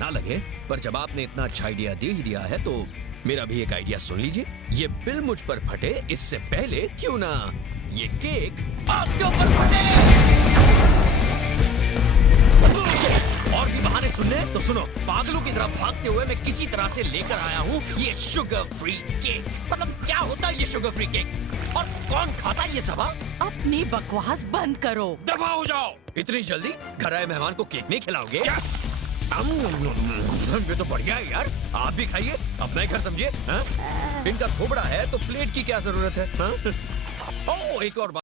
ना लगे, पर जब आपने इतना अच्छा आइडिया दे ही दिया है तो मेरा भी एक आइडिया सुन लीजिए। ये बिल मुझ पर फटे इससे पहले क्यों ना ये केक आपके ऊपर फटे। और भी बहाने सुनने तो सुनो, पागलों की तरह भागते हुए मैं किसी तरह से लेकर आया हूँ ये शुगर फ्री केक। मतलब क्या होता है ये शुगर फ्री केक, और कौन खाता है ये सब? अपनी बकवास बंद करो। दफा हो जाओ। इतनी जल्दी घर आए मेहमान को केक नहीं खिलाओगे? ये तो बढ़िया है यार, आप भी खाइए, अपना ही घर समझिए। इनका थोबड़ा है तो प्लेट की क्या जरूरत है? हाँ? ओह, एक और बात